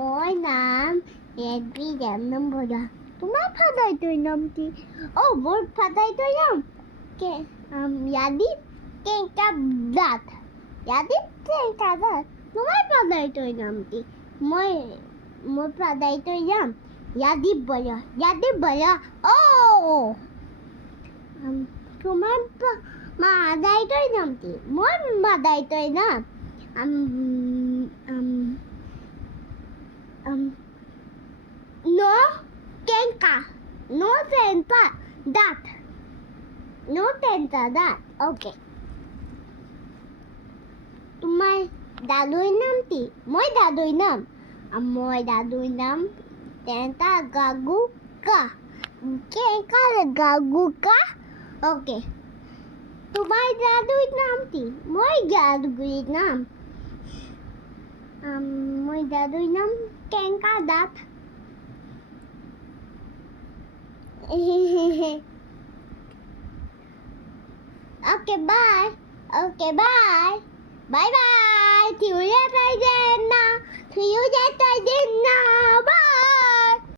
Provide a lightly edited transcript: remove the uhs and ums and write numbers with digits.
ওর নাম Redmi RAM ভরা। তোমার ফাদারটার নাম কি? ও মোর ফাদারটার নাম কে ইয়াদিপ কেঙ্কা দাঁত। ইয়াদিপ কেঙ্কা দাঁত। তোমার ফাদারটার নাম কি? মোর ফাদারটার নাম ইয়াদিপ বলা। ইয়াদিপ বলা। ও তোমার মাদারটার নাম কি? মোর মাদারটার নাম no tenka no tenta that no tenta that okay তোমার দাদুর নাম কি? মোর দাদুর নাম মোর দাদুর নাম টেন্টা গাগুকা কেকা গাগুকা ওকে তোমার দাদুর নাম কি? মোর দাদুর নাম মোর দাদুর নাম কেঙ্কা দাঁত Okay, bye. Okay, bye. Bye bye. See you later, Jenna. See you later,